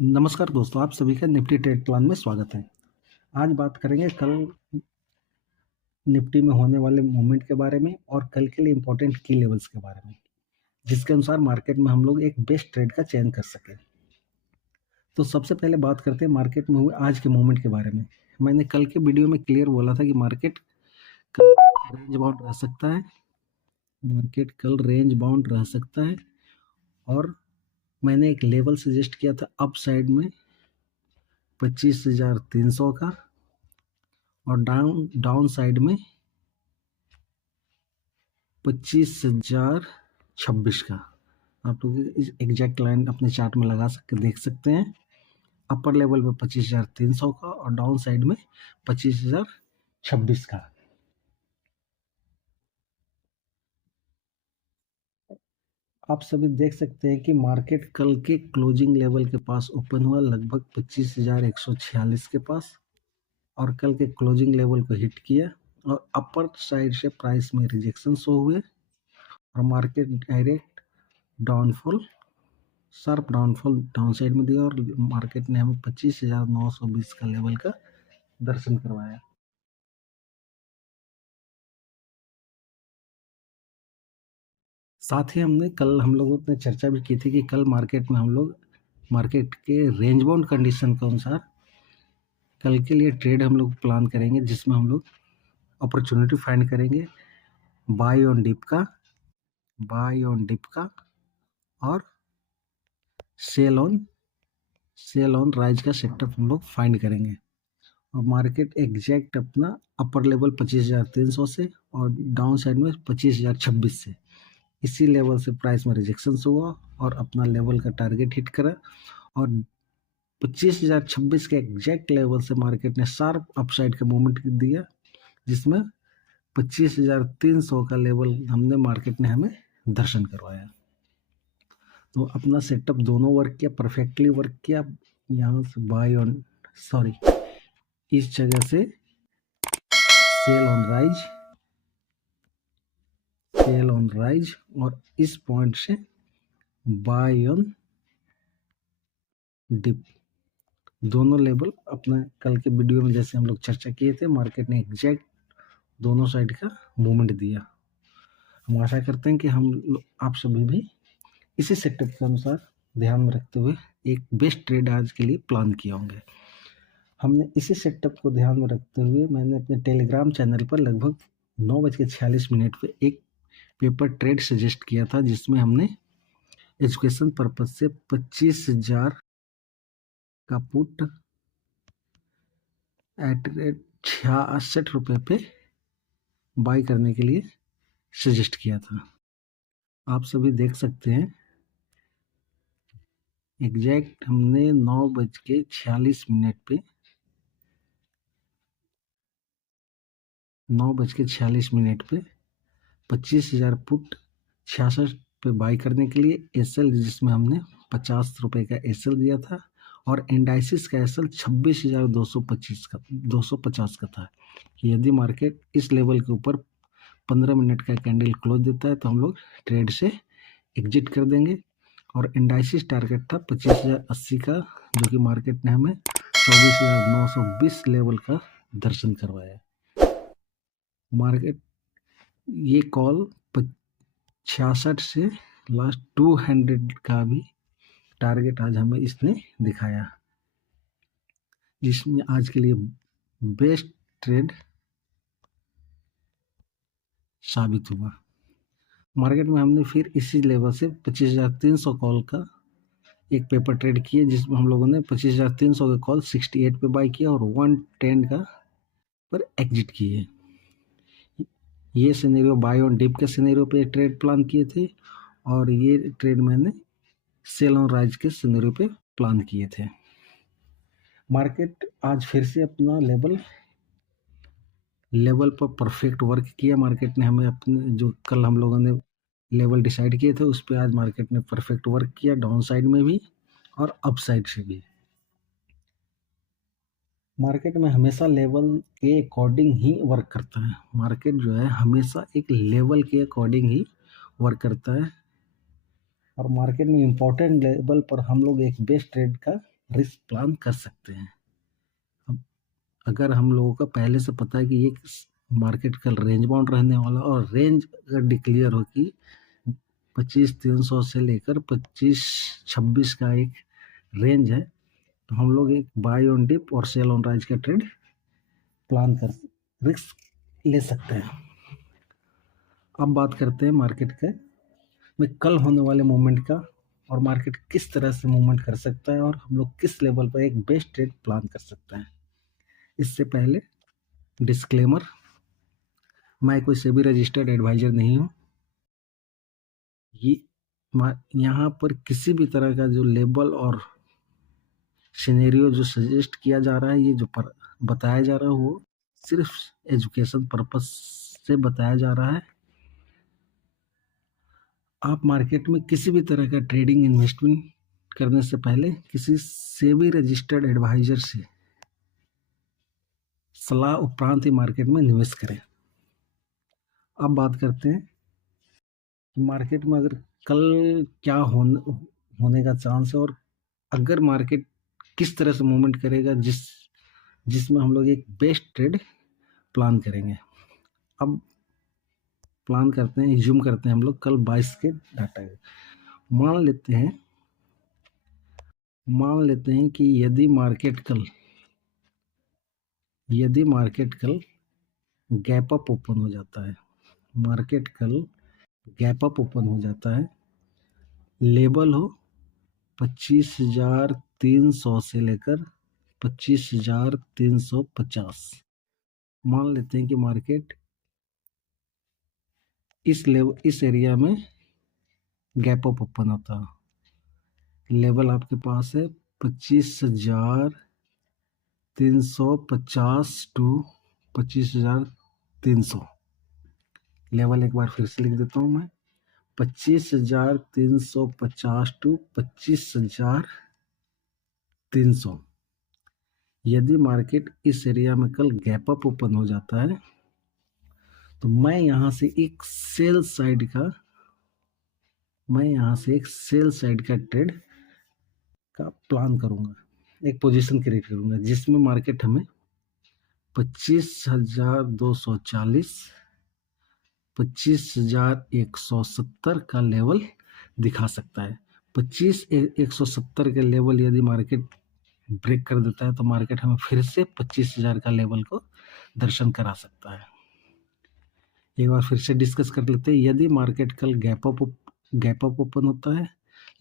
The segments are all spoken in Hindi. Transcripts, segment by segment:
नमस्कार दोस्तों, आप सभी का निफ्टी ट्रेड प्लान में स्वागत है। आज बात करेंगे कल निफ्टी में होने वाले मूवमेंट के बारे में और कल के लिए इम्पोर्टेंट की लेवल्स के बारे में, जिसके अनुसार मार्केट में हम लोग एक बेस्ट ट्रेड का चयन कर सकें। तो सबसे पहले बात करते हैं मार्केट में हुए आज के मूवमेंट के बारे में। मैंने कल के वीडियो में क्लियर बोला था कि मार्केट कल रेंज बाउंड रह सकता है, मार्केट कल रेंज बाउंड रह सकता है और मैंने एक लेवल सजेस्ट किया था अप साइड में 25,300 का और डाउन साइड में 25,026 का। आप लोग इस एग्जैक्ट लाइन अपने चार्ट में लगा सकते देख सकते हैं। अपर लेवल पे 25,300 का और डाउन साइड में 25,026 का। आप सभी देख सकते हैं कि मार्केट कल के क्लोजिंग लेवल के पास ओपन हुआ लगभग 25,146 के पास और कल के क्लोजिंग लेवल को हिट किया और अपर साइड से प्राइस में रिजेक्शन शो हुए और market direct downfall sharp downfall down side में दिया और मार्केट ने हमें 25,920 का लेवल का दर्शन करवाया। साथ ही हम लोगों ने चर्चा भी की थी कि कल मार्केट में हम लोग मार्केट के रेंज बाउंड कंडीशन के अनुसार कल के लिए ट्रेड हम लोग प्लान करेंगे, जिसमें हम लोग अपॉर्चुनिटी फाइंड करेंगे बाय ऑन डिप का और सेल ऑन राइज का सेक्टर हम लोग फाइंड करेंगे और मार्केट एग्जैक्ट अपना अपर लेवल 25,300 से और डाउन साइड में 25,026 से इसी लेवल से प्राइस में रिजेक्शन हुआ और अपना लेवल का टारगेट हिट करा और 25,026 के एग्जैक्ट लेवल से मार्केट ने शार्प अपसाइड का मूवमेंट दिया, जिसमें 25,300 का लेवल मार्केट ने हमें दर्शन करवाया। तो अपना सेटअप दोनों वर्क किया, परफेक्टली वर्क किया। यहाँ से बाय ऑन इस जगह से सेल ऑन राइज और इस पॉइंट से बाय ऑन डिप, दोनों लेवल अपना कल के वीडियो में जैसे हम लोग चर्चा किए थे, मार्केट ने एग्जैक्ट दोनों साइड का मूवमेंट दिया। हम आशा करते हैं कि आप सभी भी इसी सेक्टर के अनुसार ध्यान में रखते हुए एक बेस्ट ट्रेड आज के लिए प्लान किए होंगे। हमने इसी सेटअप को ध्यान में रखते हुए मैंने अपने टेलीग्राम चैनल पर लगभग 9:46 पे एक पेपर ट्रेड सजेस्ट किया था, जिसमें हमने एजुकेशन पर्पज से 25,000 का पुट एट रेट 66 रुपये पे बाई करने के लिए सजेस्ट किया था। आप सभी देख सकते हैं एग्जैक्ट हमने 9:46 पे 9:46 पे 25,000 पुट 66 पे बाई करने के लिए एसएल, जिसमें हमने 50 रुपये का एसएल दिया था और इंडाइसिस का एसएल 26,250 का था। यदि मार्केट इस लेवल के ऊपर 15 मिनट का कैंडल क्लोज देता है तो हम लोग ट्रेड से एग्जिट कर देंगे और इंडाइसिस टारगेट था 25,080 का, जो कि मार्केट ने हमें 24,920 लेवल का दर्शन करवाया। मार्केट ये कॉल 66 से लास्ट 200 का भी टारगेट आज हमें इसने दिखाया, जिसमें आज के लिए बेस्ट ट्रेड साबित हुआ। मार्केट में हमने फिर इसी लेवल से 25,300 कॉल का एक पेपर ट्रेड किए, जिसमें हम लोगों ने 25,300 का कॉल 68 पे बाई किया और 110 का पर एग्जिट किए। ये सिनेरियो बाय ऑन डिप के सिनेरियो पे ट्रेड प्लान किए थे और ये ट्रेड मैंने सेल ऑन राइज के सिनेरियो पे प्लान किए थे। मार्केट आज फिर से अपना लेवल पर परफेक्ट वर्क किया। मार्केट ने हमें अपने जो कल हम लोगों ने लेवल डिसाइड किए थे उस पर आज मार्केट ने परफेक्ट वर्क किया, डाउन साइड में भी और अप साइड से भी। मार्केट में हमेशा लेवल के अकॉर्डिंग ही वर्क करता है। मार्केट जो है हमेशा एक लेवल के अकॉर्डिंग ही वर्क करता है और मार्केट में इम्पोर्टेंट लेवल पर हम लोग एक बेस्ट ट्रेड का रिस्क प्लान कर सकते हैं। अब अगर हम लोगों को पहले से पता है कि ये मार्केट कल रेंज बाउंड रहने वाला, और रेंज अगर डिक्लेयर हो कि 25,300 से लेकर 25,26 का एक रेंज है, तो हम लोग एक बाय ऑन डिप और सेल ऑन राइज का ट्रेड प्लान कर रिस्क ले सकते हैं। अब बात करते हैं मार्केट के में कल होने वाले मूवमेंट का, और मार्केट किस तरह से मूवमेंट कर सकता है, और हम लोग किस लेवल पर एक बेस्ट ट्रेड प्लान कर सकते हैं। इससे पहले डिस्क्लेमर, मैं कोई सेबी रजिस्टर्ड एडवाइजर नहीं हूँ। ये यहाँ पर किसी भी तरह का जो लेबल और सिनेरियो जो सजेस्ट किया जा रहा है, ये जो बताया जा रहा है, वो सिर्फ एजुकेशन पर्पस से बताया जा रहा है। आप मार्केट में किसी भी तरह का ट्रेडिंग इन्वेस्टमेंट करने से पहले किसी सेबी रजिस्टर्ड एडवाइजर से सलाह उपरांत ही मार्केट में निवेश करें। अब बात करते हैं कि मार्केट में अगर कल क्या होने का चांस है, और अगर मार्केट किस तरह से मूवमेंट करेगा जिसमें हम लोग एक बेस्ट ट्रेड प्लान करेंगे। अब प्लान करते हैं, जूम करते हैं हम लोग कल 22 के डाटा। मान लेते हैं कि यदि मार्केट कल गैप अप ओपन हो जाता है, मार्केट कल गैप अप ओपन हो जाता है, लेवल हो 25,300 से लेकर 25,350। मान लेते हैं कि मार्केट इस एरिया में गैप अप ओपन होता है, लेवल आपके पास है 25,350 टू 25,300। लेवल एक बार फिर से लिख देता हूँ मैं, 25,350 टू 25,300। यदि मार्केट इस एरिया में कल गैप अप ओपन हो जाता है, तो मैं यहाँ से एक सेल साइड का ट्रेड का प्लान करूँगा, एक पोजीशन क्रिएट करूँगा, जिसमें मार्केट हमें 25,240, 25,170 का लेवल दिखा सकता है। 25,170 का लेवल यदि मार्केट ब्रेक कर देता है, तो मार्केट हमें फिर से 25,000 का लेवल को दर्शन करा सकता है। एक बार फिर से डिस्कस कर लेते हैं। यदि मार्केट कल गैप अप ओपन होता है,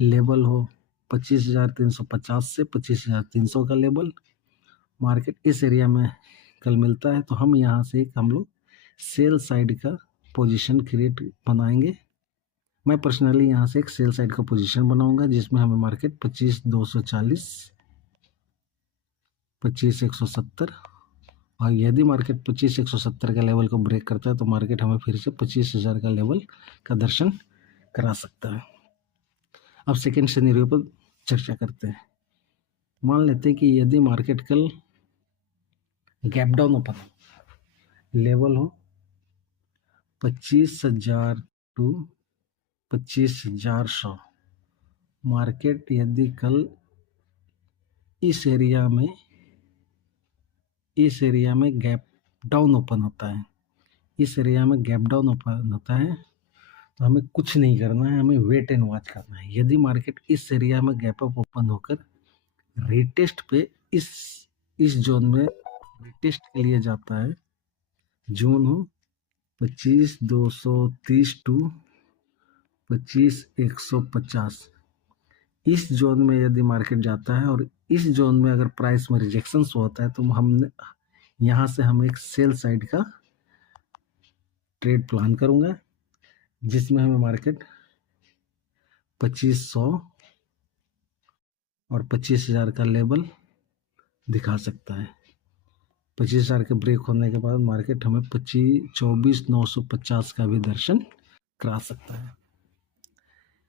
लेवल हो 25,350 से 25,300 का लेवल, मार्केट इस एरिया में कल मिलता है, तो हम यहाँ से हम लोग सेल साइड का पोजीशन क्रिएट बनाएंगे। मैं पर्सनली यहाँ से एक सेल साइड का पोजीशन बनाऊंगा, जिसमें हमें मार्केट 25,240, 25,170, और यदि मार्केट 25,170 का लेवल को ब्रेक करता है, तो मार्केट हमें फिर से 25,000 का लेवल का दर्शन करा सकता है। अब सेकेंड सिनेरियो पर चर्चा करते हैं। मान लेते हैं कि यदि मार्केट कल गैप डाउन ओपन, लेवल हो 25,000 टू 25,100, मार्केट यदि कल इस एरिया में गैप डाउन ओपन होता है, तो हमें कुछ नहीं करना है, हमें वेट एंड वॉच करना है। यदि मार्केट इस एरिया में गैप अप ओपन होकर रिटेस्ट पे इस जोन में रिटेस्ट के लिए जाता है, जोन हो 25,230 टू 25,150, इस जोन में यदि मार्केट जाता है, और इस जोन में अगर प्राइस में रिजेक्शन होता है, तो हम एक सेल साइड का ट्रेड प्लान करूंगा, जिसमें हमें मार्केट 2500 और 25,000 का लेवल दिखा सकता है। 25,000 के ब्रेक होने के बाद मार्केट हमें 24,950 का भी दर्शन करा सकता है।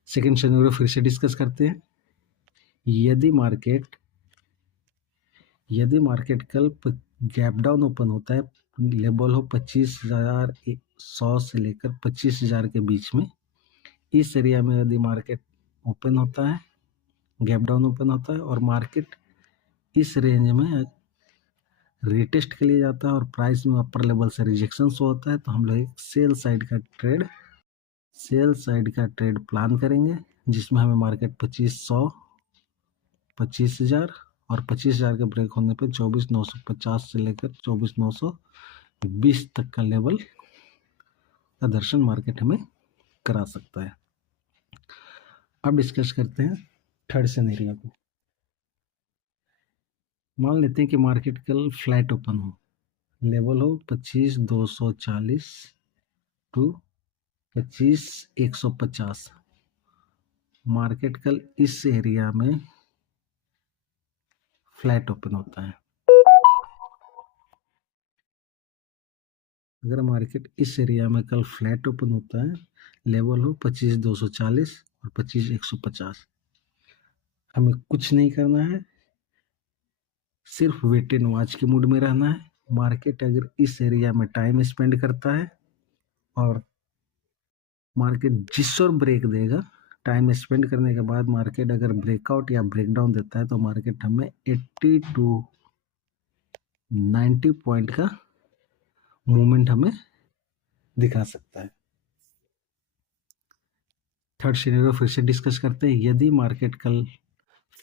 सेकेंड सिनेरियो फिर से डिस्कस करते हैं। यदि मार्केट कल गैप डाउन ओपन होता है, लेवल हो 25,100 से लेकर 25,000 के बीच में, इस एरिया में यदि मार्केट ओपन होता है, गैप डाउन ओपन होता है, और मार्केट इस रेंज में रीटेस्ट के लिए जाता है और प्राइस में अपर लेवल से रिजेक्शन होता है, तो हम लोग एक सेल साइड का ट्रेड प्लान करेंगे, जिसमें हमें मार्केट 2500, 25,000 और 25,000 के ब्रेक होने पे 24,950 से लेकर 24,920 तक का लेवल का दर्शन मार्केट हमें करा सकता है। अब डिस्कस करते हैं थर्ड सिनेरियो को। मान लेते हैं कि मार्केट कल फ्लैट ओपन हो, लेवल हो 25,240 टू 25,150। मार्केट कल इस एरिया में फ्लैट ओपन होता है। अगर मार्केट इस एरिया में कल फ्लैट ओपन होता है, लेवल हो 25,240 और 25,150, हमें कुछ नहीं करना है, सिर्फ वेट एंड वॉच के मूड में रहना है। मार्केट अगर इस एरिया में टाइम स्पेंड करता है और मार्केट जिस और ब्रेक देगा, टाइम स्पेंड करने के बाद मार्केट अगर ब्रेकआउट या ब्रेकडाउन देता है, तो मार्केट हमें 80 टू 90 पॉइंट का मूवमेंट हमें दिखा सकता है। थर्ड सिनेरियो फिर से डिस्कस करते हैं। यदि मार्केट कल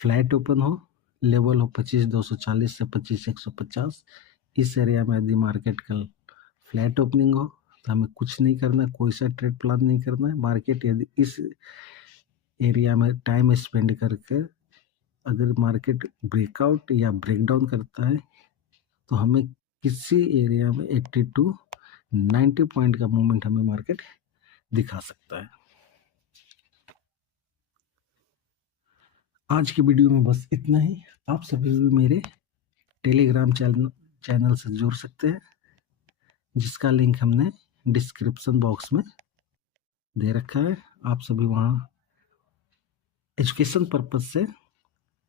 फ्लैट ओपन हो, लेवल हो 25,240 से 25,150, इस एरिया में यदि मार्केट कल फ्लैट ओपनिंग हो, तो हमें कुछ नहीं करना, कोई सा ट्रेड प्लान नहीं करना है। मार्केट यदि इस एरिया में टाइम स्पेंड करके अगर मार्केट ब्रेकआउट या ब्रेकडाउन करता है, तो हमें किसी एरिया में 80 टू 90 पॉइंट का मूवमेंट हमें मार्केट दिखा सकता है। आज की वीडियो में बस इतना ही। आप सभी भी मेरे टेलीग्राम चैनल से जुड़ सकते हैं, जिसका लिंक हमने डिस्क्रिप्शन बॉक्स में दे रखा है। आप सभी वहाँ एजुकेशन पर्पज से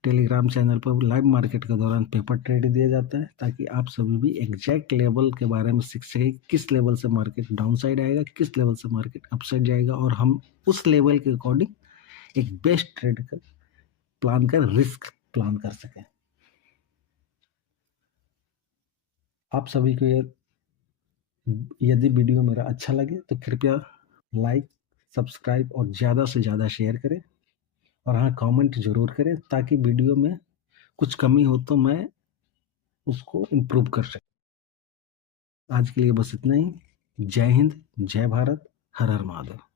टेलीग्राम चैनल पर लाइव मार्केट के दौरान पेपर ट्रेड दिया जाता है, ताकि आप सभी भी एग्जैक्ट लेवल के बारे में सीख सकें, किस लेवल से मार्केट डाउन साइड आएगा, किस लेवल से मार्केट अप साइड जाएगा, और हम उस लेवल के अकॉर्डिंग एक बेस्ट ट्रेड का प्लान कर रिस्क प्लान कर सकें। आप सभी को यदि वीडियो मेरा अच्छा लगे तो कृपया लाइक, सब्सक्राइब और ज़्यादा से ज़्यादा शेयर करें, और हाँ, कमेंट जरूर करें, ताकि वीडियो में कुछ कमी हो तो मैं उसको इम्प्रूव कर सकूं। आज के लिए बस इतना ही। जय हिंद, जय भारत, हर हर महादेव।